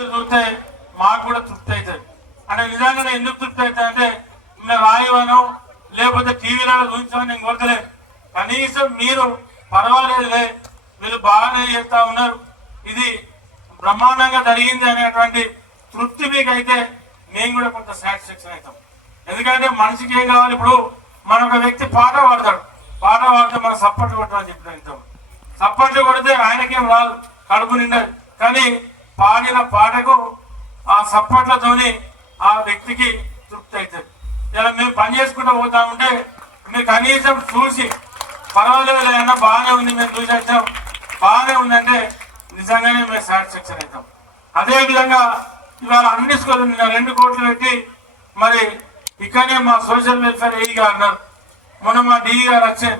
చూస్తే మాకు కూడా తృప్తి అవుతుంది. అంటే నిజంగానే ఎందుకు తృప్తి అవుతుంది అంటే మేము రాయవనో లేకపోతే టీవీలలో చూపించామని నేను కోరతలేదు. కనీసం మీరు పర్వాలేదులే వీళ్ళు బాగానే చేస్తా ఉన్నారు, ఇది బ్రహ్మాండంగా జరిగింది అనేటువంటి తృప్తి మీకు అయితే మేము కూడా కొంత సాటిస్ఫాక్షన్ అవుతాం. ఎందుకంటే మనిషికి ఏం కావాలి, ఇప్పుడు మన ఒక వ్యక్తి పాట పాడతాడు, పాట పాడితే మనం సప్పట్లు కొట్టాలని చెప్పిన సప్పట్లు కొడితే ఆయనకేం రాదు, కడుపు నిండదు. కానీ పాడిన పాటకు ఆ సప్పట్లతోని ఆ వ్యక్తికి తృప్తి అవుతుంది. ఇలా మేము పని చేసుకుంటూ పోతా ఉంటే మీరు కనీసం చూసి పర్వాలేదు లేదన్నా బాగానే ఉంది, మేము చూసి వచ్చాం బాగానే ఉందంటే నిజంగానే మేము సాటిస్ఫాక్షన్ అవుతాం. అదేవిధంగా ఇవాళ అన్ని స్కూళ్ళు 2 కోట్లు పెట్టి మరి ఇక్కడనే మా సోషల్ వెల్ఫేర్ ఏఈ గారు అన్నారు, మొన్న మా డిఈ గారు వచ్చారు,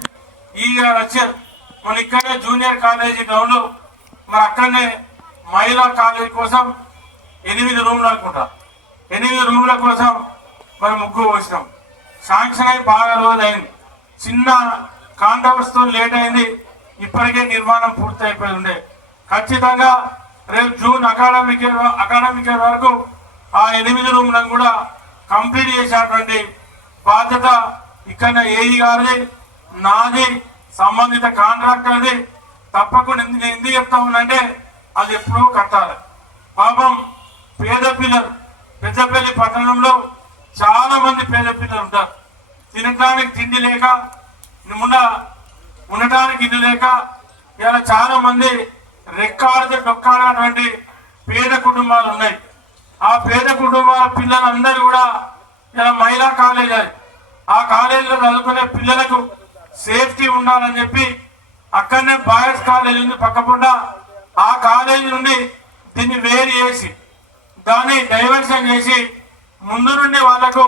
ఈ గారు వచ్చారు, మొన్న ఇక్కడనే జూనియర్ కాలేజీ గ్రౌండ్లో మరి అక్కడనే మహిళా కాలేజీ కోసం 8 రూమ్లు అనుకుంటా, 8 రూమ్ల కోసం మరి ముగ్గు వచ్చినాం. శాంక్షన్ అయి బాగా రోజు అయింది, చిన్న కాంట్రవర్సీతో లేట్ అయింది, ఇప్పటికే నిర్మాణం పూర్తి అయిపోయి ఉండే. ఖచ్చితంగా రేపు జూన్ అకాడమిక్ ఇయర్ వరకు ఆ 8 రూమ్లను కూడా కంప్లీట్ చేసేటువంటి బాధ్యత ఇక్కడ ఏఈ గారిది, నాది, సంబంధిత కాంట్రాక్టర్ది. తప్పకుండా నేను ఎందుకు చెప్తా ఉన్నానంటే అది ఎప్పుడూ కట్టాలి. పాపం పేద పిల్లలు పెద్దపల్లి పట్టణంలో చాలా మంది పేద పిల్లలు ఉంటారు, తినడానికి తిండి లేక ఉండటానికి ఇల్లు లేక ఇలా చాలా మంది రెక్కాడితే డొక్కాడటువంటి పేద కుటుంబాలు ఉన్నాయి. ఆ పేద కుటుంబాల పిల్లలందరూ కూడా ఇలా మహిళా కాలేజ్, ఆ కాలేజీలో చదువుకునే పిల్లలకు సేఫ్టీ ఉండాలని చెప్పి అక్కడనే బాయ్స్ కాలేజీ ఉంది పక్కకుండా, ఆ కాలేజీ నుండి దీన్ని వేరు చేసి దాన్ని డైవర్షన్ చేసి ముందు నుండి వాళ్లకు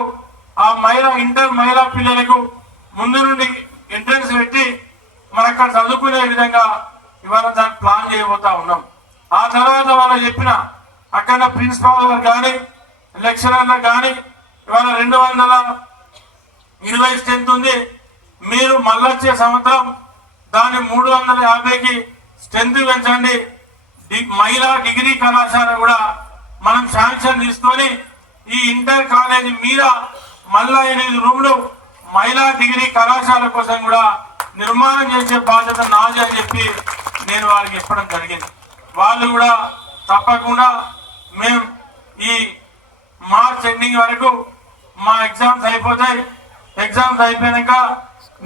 ఆ ఇంటర్ మహిళా పిల్లలకు ముందు నుండి ఎంట్రన్స్ పెట్టి మన అక్కడ చదువుకునే విధంగా ఇవాళ దాన్ని ప్లాన్ చేయబోతా ఉన్నాం. ఆ తర్వాత వాళ్ళు చెప్పిన అక్కడ ప్రిన్సిపాల్ కానీ లెక్చరర్లకు కానీ ఇవాళ 220 స్ట్రెంత్ ఉంది, మీరు మళ్ళొచ్చే సంవత్సరం దాన్ని 350కి స్ట్రెంత్ పెంచండి. మహిళా డిగ్రీ కళాశాల కూడా మనం శాంక్షన్ తీసుకొని ఈ ఇంటర్ కాలేజీ మీద మళ్ళా 8 రూమ్లు మహిళా డిగ్రీ కళాశాల కోసం కూడా నిర్మాణం చేసే బాధ్యత నాది అని చెప్పి నేను వారికి చెప్పడం జరిగింది. వాళ్ళు కూడా తప్పకుండా మేము ఈ మార్చ్ ఎండింగ్ వరకు మా ఎగ్జామ్స్ అయిపోతాయి, ఎగ్జామ్స్ అయిపోయాక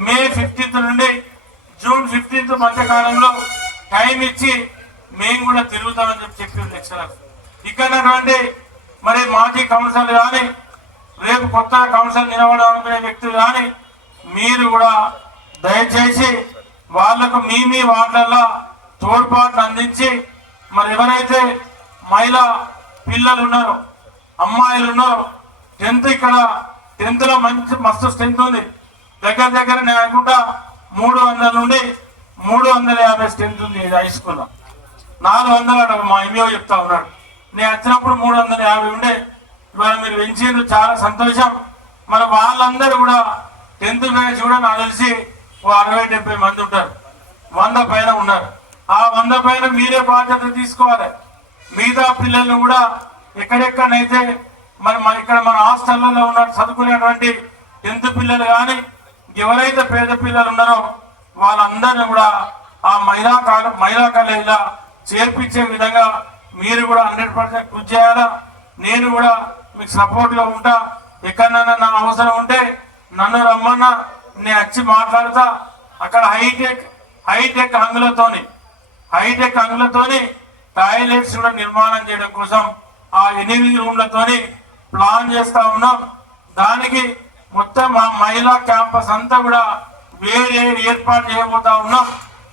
మే 15th నుండి జూన్ 15th మధ్యకాలంలో టైం ఇచ్చి మేము కూడా తిరుగుతామని చెప్పి లెక్చరర్ ఇక్కడ మరి మాజీ కౌన్సిలర్ కానీ రేపు కొత్త కౌన్సిలర్ నిలబడాలనుకునే వ్యక్తులు కానీ మీరు కూడా దయచేసి వాళ్లకు మీ వార్డులలో తోడ్పాటును అందించి మరి ఎవరైతే మహిళా పిల్లలు ఉన్నారో అమ్మాయిలు ఉన్నారో 10th ఇక్కడ 10th లో మస్తు స్ట్రెంత్ ఉంది, దగ్గర నేను అనుకుంటా 300 నుండి 350 స్ట్రెంత్ ఉంది హై స్కూల్లో. 400 మా ఎంఈఓ చెప్తా ఉన్నాడు, నేను వచ్చినప్పుడు 350 ఉండే, ఇవాళ మీరు పెంచేందుకు చాలా సంతోషం. మన వాళ్ళందరూ కూడా 10th బ్యాచ్ కూడా నాకు తెలిసి 60-70 మంది ఉంటారు, 100 పైన ఉన్నారు. ఆ 100 పైన మీరే బాధ్యత తీసుకోవాలి. మిగతా పిల్లలను కూడా ఎక్కడెక్కడైతే మరి ఇక్కడ మన హాస్టళ్లలో ఉన్న చదువుకునేటువంటి 10th పిల్లలు కానీ ఎవరైతే పేద పిల్లలు ఉన్నారో వాళ్ళందరినీ కూడా ఆ మహిళా కాలేజీలో చేర్పించే విధంగా మీరు కూడా 100% కృషి చేయాలా. నేను కూడా మీకు సపోర్ట్గా ఉంటా, ఎక్కడన్నా నా అవసరం ఉంటే నన్ను రమ్మన్నా నేను వచ్చి మాట్లాడతా. అక్కడ హైటెక్ హంగులతోని టాయిలెట్స్ కూడా నిర్మాణం చేయడం కోసం ఆ 8 రూమ్లతోని ప్లాన్ చేస్తా ఉన్నాం. దానికి మొత్తం ఆ మహిళా క్యాంపస్ అంతా కూడా వేరే ఏర్పాటు చేయబోతా ఉన్నాం.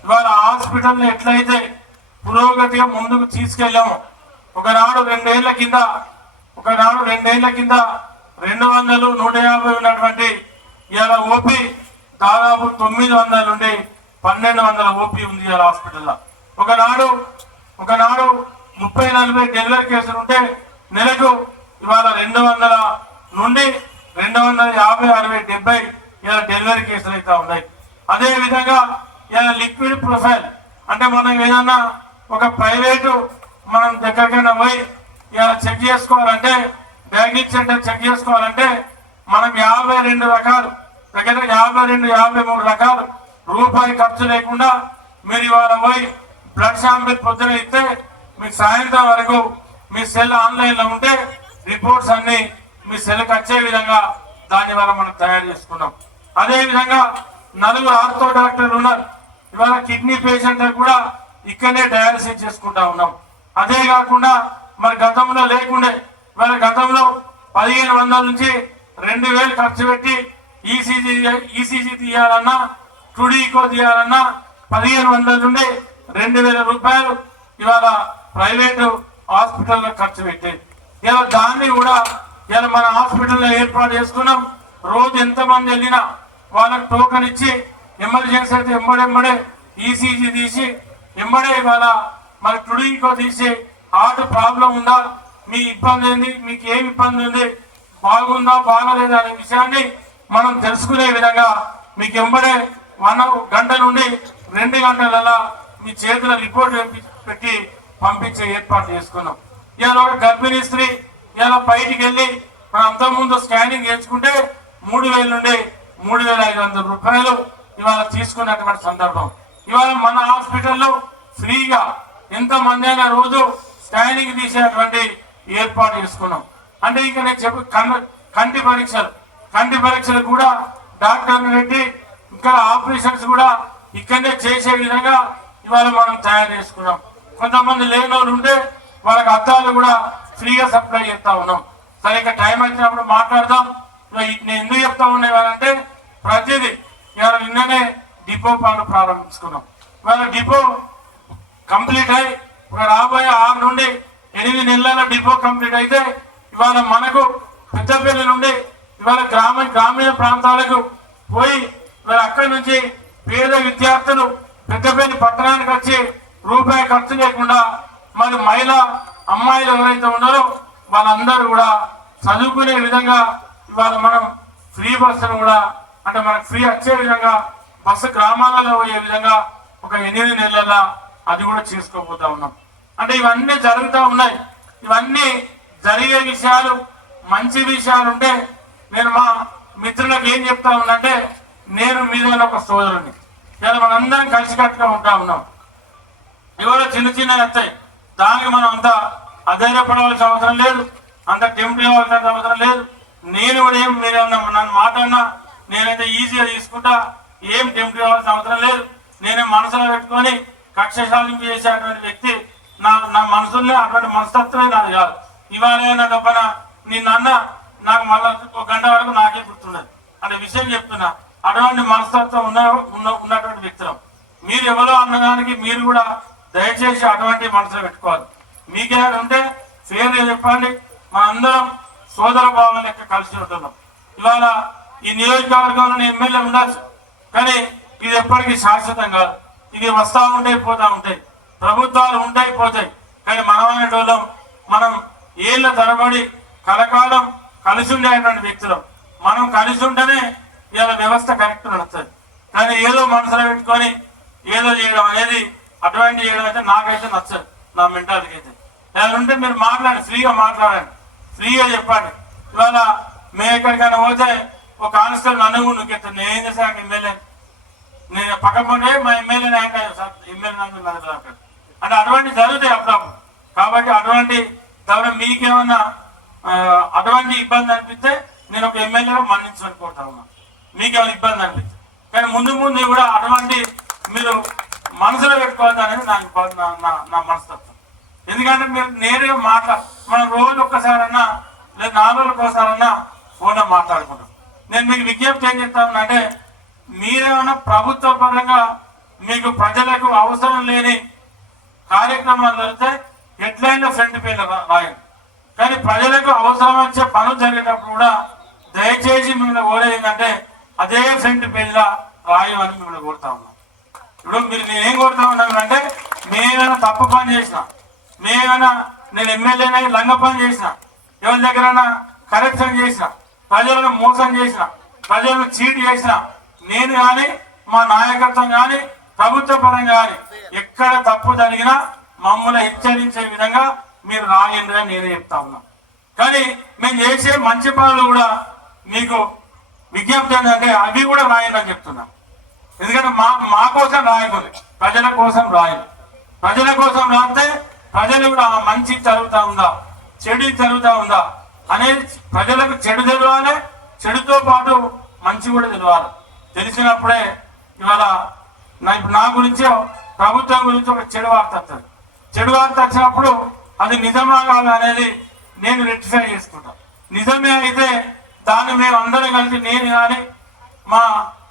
ఇవాళ హాస్పిటల్ని ఎట్లయితే పురోగతిగా ముందుకు తీసుకెళ్ళాము, ఒకనాడు 2 ఏళ్ల కింద 200, 150 ఉన్నటువంటి ఇవాళ ఓపీ దాదాపు 900 నుండి 1200 ఓపీ ఉంది ఇవాళ హాస్పిటల్లో. ఒకనాడు 30-40 డెలివరీ కేసులు ఉంటే నెలకు ఇవాళ 200 నుండి 250-60-70 ఇలా డెలివరీ కేసులు అయితే ఉన్నాయి. అదేవిధంగా ఇలా లిక్విడ్ ప్రొఫైల్ అంటే మనం ఏదన్నా ఒక ప్రైవేటు మనం దగ్గరకైనా పోయి ఇలా చెక్ చేసుకోవాలంటే డయాగ్నిక్ సెంటర్ చెక్ చేసుకోవాలంటే మనం 52 రకాలు దగ్గర 53 రకాలు రూపాయి ఖర్చు లేకుండా మీరు ఇవాళ పోయి బ్లడ్ శాంపిల్ పొద్దున ఇస్తే మీకు సాయంత్రం వరకు మీ సెల్ ఆన్లైన్లో ఉంటే రిపోర్ట్స్ అన్ని మీ సెల్కి వచ్చే విధంగా దాని వల్ల మనం తయారు చేసుకున్నాం. అదేవిధంగా 4 ఆర్థో డాక్టర్లు ఉన్నారు. ఇవాళ కిడ్నీ పేషెంట్ కూడా ఇక్కడనే డయాలసిస్ చేసుకుంటా ఉన్నాం. అదే కాకుండా మరి గతంలో లేకుండే ఇవాళ గతంలో 1500 నుంచి 2000 ఖర్చు పెట్టి ఈసీజీ తీయాలన్నా టుడీకో తీయాలన్నా 1500 నుండి 2000 రూపాయలు ఇవాళ ప్రైవేటు హాస్పిటల్లో ఖర్చు పెట్టేది. ఇలా దాన్ని కూడా ఇలా మన హాస్పిటల్లో ఏర్పాటు చేసుకున్నాం. రోజు ఎంతమంది వెళ్ళినా వాళ్ళకి టోకెన్ ఇచ్చి ఎమర్జెన్సీ అయితే ఎంబడే ఈసీజీ తీసి ఎంబడే ఇవాళ మరి టుడీకో తీసి హార్ట్ ప్రాబ్లం ఉందా, మీ ఇబ్బంది ఏంది, మీకు ఏమి ఇబ్బంది ఉంది, బాగుందా బాగలేదా అనే విషయాన్ని మనం తెలుసుకునే విధంగా మీకు ఎంబడే 1 గంట నుండి 2 గంటలలో మీ చేతుల రిపోర్ట్ పెట్టి పంపించే ఏర్పాటు చేసుకున్నాం. ఇవాళ ఒక గర్భిణీ స్త్రీ ఇలా బయటికి వెళ్ళి మనం అంతకుముందు స్కానింగ్ చేసుకుంటే 3000 నుండి 3500 రూపాయలు ఇవాళ తీసుకున్నటువంటి సందర్భం. ఇవాళ మన హాస్పిటల్లో ఫ్రీగా ఎంతమంది అయినా రోజు స్కానింగ్ తీసేటువంటి ఏర్పాటు చేసుకున్నాం. అంటే ఇక నేను కంటి పరీక్షలు కూడా డాక్టర్ని పెట్టి ఇక్కడ ఆపరేషన్స్ కూడా ఇక్కడనే చేసే విధంగా ఇవాళ మనం తయారు చేసుకున్నాం. కొంతమంది లేని వాళ్ళు ఉంటే వాళ్ళకి అద్దాలు కూడా ఫ్రీగా సప్లై చేస్తా ఉన్నాం. సరే ఇక టైం వచ్చినప్పుడు మాట్లాడదాం. నేను ఎందుకు చెప్తా ఉండేవారంటే ప్రతిదీ ఇవాళ నిన్ననే డిపో పనులు ప్రారంభించుకున్నాం. ఇవాళ డిపో కంప్లీట్ అయి రాబోయే 6 నుండి 8 నెలల డిపో కంప్లీట్ అయితే ఇవాళ మనకు పెద్దపల్లి నుండి ఇవాళ గ్రామీణ ప్రాంతాలకు పోయి ఇవాళ అక్కడి నుంచి పేద విద్యార్థులు పెద్దపల్లి పట్టణానికి వచ్చి రూపాయి ఖర్చు లేకుండా మరి మహిళా అమ్మాయిలు ఎవరైతే ఉన్నారో వాళ్ళందరూ కూడా చదువుకునే విధంగా ఇవాళ మనం ఫ్రీ బస్సును కూడా అంటే మనకు ఫ్రీ వచ్చే విధంగా బస్సు గ్రామాలలో పోయే విధంగా ఒక 8 నెలల అది కూడా చేసుకోబోతా ఉన్నాం. అంటే ఇవన్నీ జరుగుతూ ఉన్నాయి. ఇవన్నీ జరిగే విషయాలు మంచి విషయాలు ఉంటే నేను మా మిత్రులకు ఏం చెప్తా ఉన్నంటే నేను మీద ఒక సోదరుని ఇలా మనందరం కలిసికట్టుగా ఉంటా ఉన్నాం. ఇవాళ చిన్న వస్తాయి, దానికి మనం అంత అధైర్యపడవలసిన అవసరం లేదు, అంత టెంప్ట్ అవ్వాల్సిన అవసరం లేదు. నేను కూడా ఏం మీరు నన్ను మాట అన్నా నేనైతే ఈజీగా తీసుకుంటా, ఏం టెంప్ట్ అవ్వాల్సిన అవసరం లేదు. నేనే మనసులో పెట్టుకొని కక్ష సాధింపు చేసేటువంటి వ్యక్తి నా మనసులో అటువంటి మనస్తత్వమే నాది కాదు. ఇవాళ గొప్పన నిన్న నాకు మళ్ళా 1 గంట వరకు నాకే గుర్తున్నది అంటే విషయం చెప్తున్నా. అటువంటి మనస్తత్వం ఉన్నటువంటి వ్యక్తులం. మీరు ఎవరో అన్నదానికి మీరు కూడా దయచేసి అటువంటి మనసులో పెట్టుకోవాలి. మీకేమైనా ఉంటే ఫేర్గా చెప్పండి. మనందరం సోదర భావం లెక్క కలిసి ఉంటున్నాం. ఇవాళ ఈ నియోజకవర్గంలో ఎమ్మెల్యే ఉండొచ్చు, కానీ ఇది ఎప్పటికీ శాశ్వతం కాదు. ఇది వస్తూ ఉంటాయి పోతా ఉంటాయి, ప్రభుత్వాలు ఉంటాయి పోతాయి. కానీ మనం అనేటోళ్ళం మనం ఏళ్ళ తరబడి కలకాలం కలిసి ఉండేటువంటి వ్యక్తులం. మనం కలిసి ఉంటేనే ఇలా వ్యవస్థ కరెక్ట్ నడుస్తుంది. కానీ ఏదో మనసులో పెట్టుకొని ఏదో చేయడం అనేది అటువంటి చేయడం అయితే నాకైతే నచ్చదు, నా మెంటాలిటీకి అయితే. ఏదైనా ఉంటే మీరు మాట్లాడండి, ఫ్రీగా మాట్లాడండి, ఫ్రీగా చెప్పండి. ఇవాళ మేము ఎక్కడికైనా పోతే ఒక కానిస్టేబుల్ నన్ను నువ్వు నేను ఏం చేశాను ఎమ్మెల్యే నేను పక్కనే మా ఎమ్మెల్యే అంటే అటువంటి జరుగుతాయి అప్పుడప్పుడు. కాబట్టి అటువంటి మీకేమన్నా అటువంటి ఇబ్బంది అనిపిస్తే నేను ఒక ఎమ్మెల్యేగా మన్నించమని కోరుతా ఉన్నా. మీకేమైనా ఇబ్బంది అనిపిస్తే కానీ ముందు కూడా అటువంటి మీరు మనసులో పెట్టుకోవద్దు అనేది నా మనస్తత్వం. ఎందుకంటే మీరు నేరుగా మనం రోజు ఒక్కసారన్నా లేదా 4 రోజులకు ఒకసారన్నా ఫోన్లో మాట్లాడుకుంటాం. నేను మీకు విజ్ఞప్తి ఏం చెప్తాను అంటే మీరేమన్నా ప్రభుత్వ పరంగా మీకు ప్రజలకు అవసరం లేని కార్యక్రమాలు జరిగితే హెడ్లైన్లో ఫ్రంట్ పేర్లు రాయండి. కానీ ప్రజలకు అవసరం వచ్చే పనులు జరిగేటప్పుడు కూడా దయచేసి మిమ్మల్ని కోరేదంటే అదే ఫ్రంట్ పేజ్లో రాయమని మిమ్మల్ని కోరుతా ఉన్నాం. ఇప్పుడు మీరు నేనేం కోరుతా ఉన్నాను అంటే మేమైనా తప్పు పని చేసిన, నేను ఎమ్మెల్యేనై లంగ పని చేసిన, ఎవరి దగ్గరైనా కరప్షన్ చేసిన, ప్రజలను మోసం చేసిన, ప్రజలను చీట్ చేసిన నేను కానీ మా నాయకత్వం కానీ ప్రభుత్వ పరంగా కానీ ఎక్కడ తప్పు జరిగినా మమ్మల్ని హెచ్చరించే విధంగా మీరు రాయండి అని నేనే చెప్తా ఉన్నా. కానీ మేము చేసే మంచి పనులు కూడా మీకు విజ్ఞప్తి ఏంటంటే అవి కూడా రాయండి అని చెప్తున్నా. ఎందుకంటే మా కోసం రాయకూడదు, ప్రజల కోసం రాయాలి. ప్రజల కోసం రాస్తే ప్రజలు కూడా మంచి జరుగుతూ ఉందా చెడు జరుగుతూ ఉందా అనేది ప్రజలకు చెడు తెలియాలి, చెడుతో పాటు మంచి కూడా తెలియాలి. తెలిసినప్పుడే ఇవాళ ఇప్పుడు నా గురించి ప్రభుత్వం గురించి ఒక చెడు వార్త వస్తుంది. చెడు వార్త వచ్చినప్పుడు అది నిజమా కాదు అనేది నేను రెక్టిఫై చేసుకుంటా. నిజమే అయితే దాన్ని మేము అందరం కలిసి నేను కానీ మా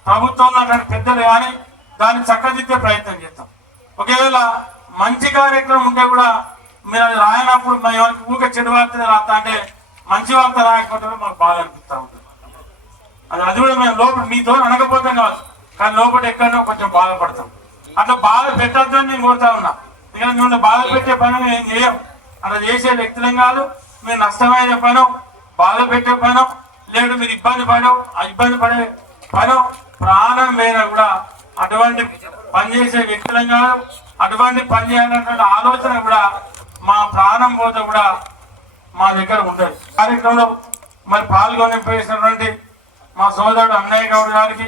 ప్రభుత్వంలో ఉన్నటువంటి పెద్దలు కానీ దాన్ని చక్కదిద్దే ప్రయత్నం చేస్తాం. ఒకవేళ మంచి కార్యక్రమం ఉంటే కూడా మీరు అది రాయనప్పుడు మేము ఊరికే చెడు వార్త రాస్తా అంటే మంచి వార్త రాయకపోతే మాకు బాగా అనిపిస్తూ ఉంటుంది. అది కూడా మేము లోపల మీతో అనకపోతాం కాదు, కానీ లోపల ఎక్కడో కొంచెం బాధపడతాం. అట్లా బాధ పెట్టద్దని నేను కోరుతా ఉన్నా. ఎందుకంటే మిమ్మల్ని బాధ పెట్టే పని మేము చేయం. అట్లా చేసే వ్యక్తులం కాదు. మీరు నష్టమైన పను, బాధ పెట్టే పను, లేదు మీరు ఇబ్బంది పడే పను, ప్రాణం మీద కూడా అటువంటి పని చేసే వ్యక్తులం కాదు. అటువంటి పని చేయాలన్నటువంటి ఆలోచన కూడా మా ప్రాణం పోతే కూడా మా దగ్గర ఉంటుంది. కార్యక్రమంలో మరి పాల్గొని పోయేసినటువంటి మా సోదరుడు అన్నయ్య గౌడ్ గారికి